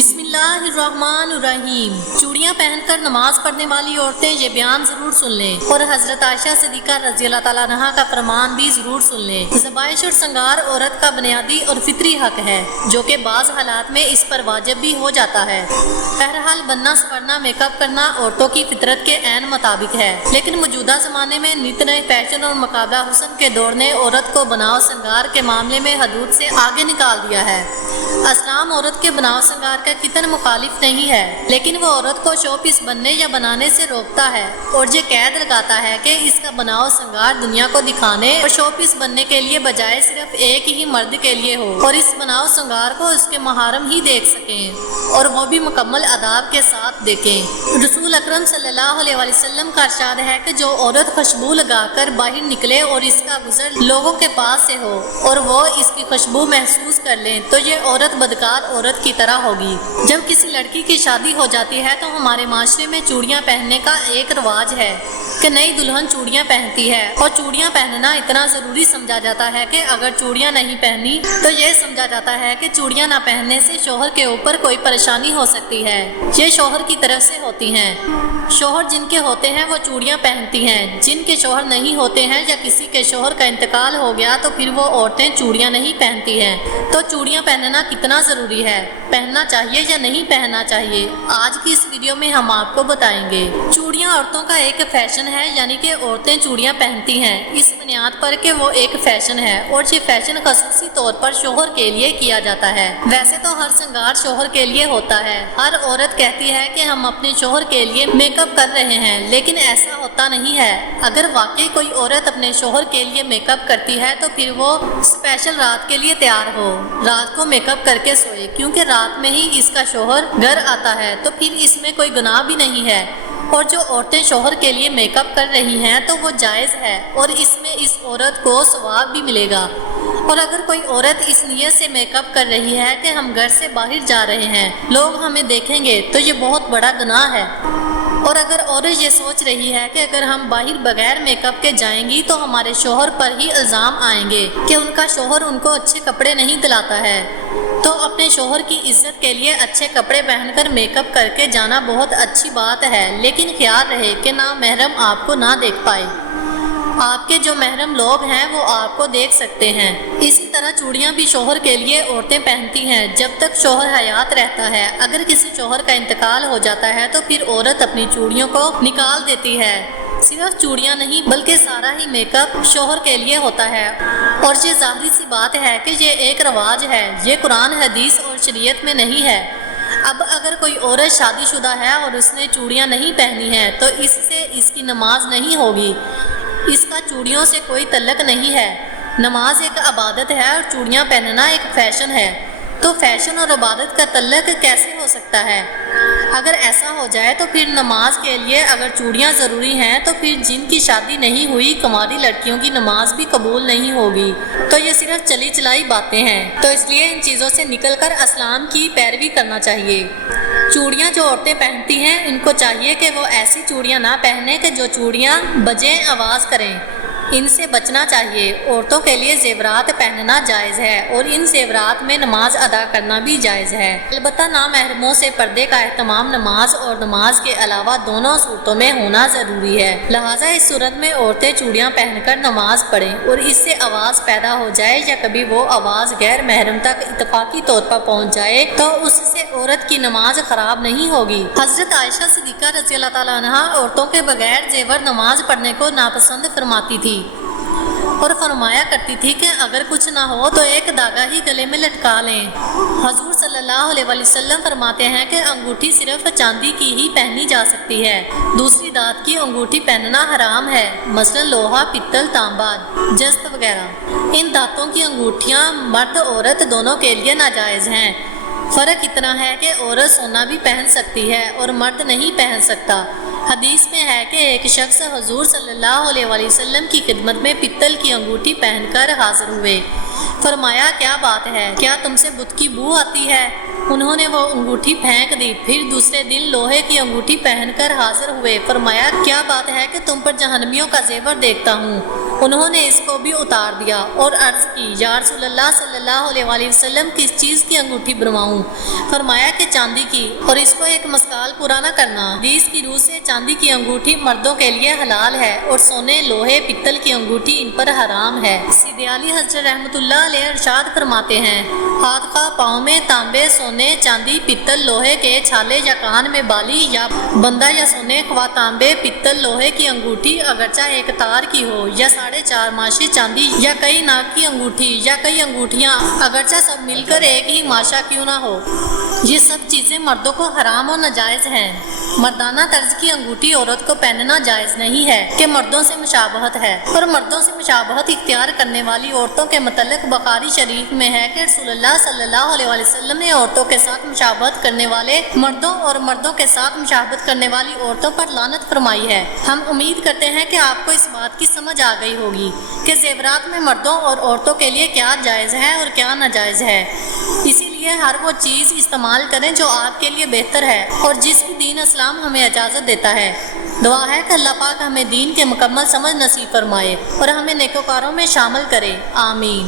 بسم اللہ الرحمن الرحیم۔ چوڑیاں پہن کر نماز پڑھنے والی عورتیں یہ بیان ضرور سن لیں اور حضرت عائشہ صدیقہ رضی اللہ تعالیٰ عنہا کا فرمان بھی ضرور سن لیں۔ ذبائش اور سنگار عورت کا بنیادی اور فطری حق ہے جو کہ بعض حالات میں اس پر واجب بھی ہو جاتا ہے۔ بہرحال بننا سنورنا میک اپ کرنا عورتوں کی فطرت کے عین مطابق ہے، لیکن موجودہ زمانے میں نت نئے فیشن اور مقابلہ حسن کے دور نے عورت کو بناؤ سنگار کے معاملے میں حدود سے آگے نکال دیا ہے۔ اسلام عورت کے بناؤ سنگار کا کتن مخالف نہیں ہے، لیکن وہ عورت کو شو پیس بننے یا بنانے سے روکتا ہے اور یہ قید لگاتا ہے کہ اس کا بناؤ سنگار دنیا کو دکھانے اور شو پیس بننے کے لیے بجائے صرف ایک ہی مرد کے لیے ہو اور اس بناؤ سنگار کو اس کے محارم ہی دیکھ سکیں اور وہ بھی مکمل آداب کے ساتھ دیکھیں۔ رسول اکرم صلی اللہ علیہ وسلم کا ارشاد ہے کہ جو عورت خوشبو لگا کر باہر نکلے اور اس کا گزر لوگوں کے پاس سے ہو اور وہ اس کی خوشبو محسوس کر لیں تو یہ عورت بدکار عورت کی طرح ہوگی۔ جب کسی لڑکی کی شادی ہو جاتی ہے تو ہمارے معاشرے میں چوڑیاں پہننے کا ایک رواج ہے کہ نئی دلہن چوڑیاں پہنتی ہے اور چوڑیاں پہننا اتنا ضروری سمجھا جاتا ہے کہ اگر چوڑیاں نہیں پہنی تو یہ سمجھا جاتا ہے کہ چوڑیاں نہ پہننے سے شوہر کے اوپر کوئی پریشانی ہو سکتی ہے۔ یہ شوہر کی طرف سے ہوتی ہیں۔ شوہر جن کے ہوتے ہیں وہ چوڑیاں پہنتی ہیں، جن کے شوہر نہیں ہوتے ہیں یا کسی کے شوہر کا انتقال ہو گیا تو پھر وہ عورتیں چوڑیاں نہیں پہنتی ہیں۔ تو چوڑیاں پہننا کتنا ضروری ہے، پہننا چاہیے یا نہیں پہننا چاہیے، آج کی اس ویڈیو میں ہم آپ کو بتائیں گے۔ چوڑیاں عورتوں کا ایک فیشن ہے، یعنی کہ عورتیں چوڑیاں پہنتی ہیں اس بنیاد پر کہ وہ ایک فیشن ہے اور یہ فیشن خصوصی طور پر شوہر کے لیے کیا جاتا ہے۔ ویسے تو ہر سنگار شوہر کے لیے ہوتا ہے، ہر عورت کہتی ہے کہ ہم اپنے شوہر کے لیے میک اپ کر رہے ہیں، لیکن ایسا ہوتا نہیں ہے۔ اگر واقعی کوئی عورت اپنے شوہر کے لیے میک اپ کرتی ہے تو پھر وہ اسپیشل رات کے لیے تیار ہو، رات کو میک اپ کر کے سوئے، کیونکہ رات میں ہی اس کا شوہر گھر آتا ہے تو پھر اس میں کوئی گناہ بھی نہیں ہے۔ اور جو عورتیں شوہر کے لیے میک اپ کر رہی ہیں تو وہ جائز ہے اور اس میں اس عورت کو ثواب بھی ملے گا۔ اور اگر کوئی عورت اس نیت سے میک اپ کر رہی ہے کہ ہم گھر سے باہر جا رہے ہیں، لوگ ہمیں دیکھیں گے، تو یہ بہت بڑا گناہ ہے۔ اور اگر عورت یہ سوچ رہی ہے کہ اگر ہم باہر بغیر میک اپ کے جائیں گی تو ہمارے شوہر پر ہی الزام آئیں گے کہ ان کا شوہر ان کو اچھے کپڑے نہیں دلاتا ہے، تو اپنے شوہر کی عزت کے لیے اچھے کپڑے پہن کر میک اپ کر کے جانا بہت اچھی بات ہے، لیکن خیال رہے کہ نامحرم آپ کو نہ دیکھ پائے۔ آپ کے جو محرم لوگ ہیں وہ آپ کو دیکھ سکتے ہیں۔ اسی طرح چوڑیاں بھی شوہر کے لیے عورتیں پہنتی ہیں جب تک شوہر حیات رہتا ہے۔ اگر کسی شوہر کا انتقال ہو جاتا ہے تو پھر عورت اپنی چوڑیوں کو نکال دیتی ہے۔ صرف چوڑیاں نہیں بلکہ سارا ہی میک اپ شوہر کے لیے ہوتا ہے، اور یہ ظاہری سی بات ہے کہ یہ ایک رواج ہے، یہ قرآن حدیث اور شریعت میں نہیں ہے۔ اب اگر کوئی عورت شادی شدہ ہے اور اس نے چوڑیاں نہیں پہنی ہیں تو اس سے اس کی نماز نہیں ہوگی، اس کا چوڑیوں سے کوئی تعلق نہیں ہے۔ نماز ایک عبادت ہے اور چوڑیاں پہننا ایک فیشن ہے، تو فیشن اور عبادت کا تعلق کیسے ہو سکتا ہے؟ اگر ایسا ہو جائے تو پھر نماز کے لیے اگر چوڑیاں ضروری ہیں تو پھر جن کی شادی نہیں ہوئی کنواری لڑکیوں کی نماز بھی قبول نہیں ہوگی، تو یہ صرف چلی چلائی باتیں ہیں۔ تو اس لیے ان چیزوں سے نکل کر اسلام کی پیروی کرنا چاہیے۔ چوڑیاں جو عورتیں پہنتی ہیں ان کو چاہیے کہ وہ ایسی چوڑیاں نہ پہنیں کہ جو چوڑیاں بجیں آواز کریں، ان سے بچنا چاہیے۔ عورتوں کے لیے زیورات پہننا جائز ہے اور ان زیورات میں نماز ادا کرنا بھی جائز ہے، البتہ نامحرموں سے پردے کا اہتمام نماز اور نماز کے علاوہ دونوں صورتوں میں ہونا ضروری ہے۔ لہٰذا اس صورت میں عورتیں چوڑیاں پہن کر نماز پڑھیں اور اس سے آواز پیدا ہو جائے یا کبھی وہ آواز غیر محرم تک اتفاقی طور پر پہنچ جائے تو اس سے عورت کی نماز خراب نہیں ہوگی۔ حضرت عائشہ صدیقہ رضی اللہ تعالیٰ عنہا عورتوں کے بغیر زیور نماز پڑھنے کو ناپسند فرماتی تھی اور فرمایا کرتی تھی کہ اگر کچھ نہ ہو تو ایک داغا ہی گلے میں لٹکا لیں۔ حضور صلی اللہ علیہ وسلم فرماتے ہیں کہ انگوٹھی صرف چاندی کی ہی پہنی جا سکتی ہے، دوسری دھات کی انگوٹھی پہننا حرام ہے، مثلا لوہا، پتل، تانبا، جست وغیرہ۔ ان دھاتوں کی انگوٹھیاں مرد عورت دونوں کے لیے ناجائز ہیں۔ فرق اتنا ہے کہ عورت سونا بھی پہن سکتی ہے اور مرد نہیں پہن سکتا۔ حدیث میں ہے کہ ایک شخص حضور صلی اللہ علیہ وسلم کی خدمت میں پتل کی انگوٹھی پہن کر حاضر ہوئے۔ فرمایا کیا بات ہے، کیا تم سے بت کی بو آتی ہے؟ انہوں نے وہ انگوٹھی پھینک دی۔ پھر دوسرے دن لوہے کی انگوٹھی پہن کر حاضر ہوئے۔ فرمایا کیا بات ہے کہ تم پر جہنمیوں کا زیور دیکھتا ہوں؟ انہوں نے اس کو بھی اتار دیا اور عرض کی یا رسول اللہ صلی اللہ علیہ وآلہ وسلم کس چیز کی انگوٹھی بنواؤں؟ فرمایا کہ چاندی کی، اور اس کو ایک مسکال پورا نہ کرنا۔ حدیث کی روح سے چاندی کی انگوٹھی مردوں کے لیے حلال ہے اور سونے، لوہے، پتل کی انگوٹھی ان پر حرام ہے۔ سیدی علی حضرت رحمۃ اللہ علیہ ارشاد فرماتے ہیں ہاتھ کا پاؤں میں تانبے، سونے، چاندی، پتل، لوہے کے چھالے یا کان میں بالی یا بندہ یا سونے خواہ تانبے، پتل، لوہے کی انگوٹھی اگرچہ ایک تار کی ہو یا 4.5 ماشے چاندی یا کئی ناک کی انگوٹھی یا کئی انگوٹھیاں اگرچہ سب مل کر ایک ہی ماشا کیوں نہ ہو، یہ سب چیزیں مردوں کو حرام و ناجائز ہیں۔ مردانہ طرز کی انگوٹھی عورت کو پہننا جائز نہیں ہے کہ مردوں سے مشابہت ہے، اور مردوں سے مشابہت اختیار کرنے والی عورتوں کے متعلق بخاری شریف میں ہے کہ رسول اللہ صلی اللہ علیہ وآلہ وسلم نے عورتوں کے ساتھ مشابہت کرنے والے مردوں اور مردوں کے ساتھ مشابہت کرنے والی عورتوں پر لعنت فرمائی ہے۔ ہم امید کرتے ہیں کہ آپ کو اس بات کی سمجھ آ گئی ہوگی کہ زیورات میں مردوں اور عورتوں کے لیے کیا جائز ہے اور کیا ناجائز ہے۔ اسی لیے ہر وہ چیز استعمال کریں جو آپ کے لیے بہتر ہے اور جس کی دین اسلام ہمیں اجازت دیتا ہے۔ دعا ہے کہ اللہ پاک ہمیں دین کے مکمل سمجھ نصیب فرمائے اور ہمیں نیکوکاروں میں شامل کرے، آمین۔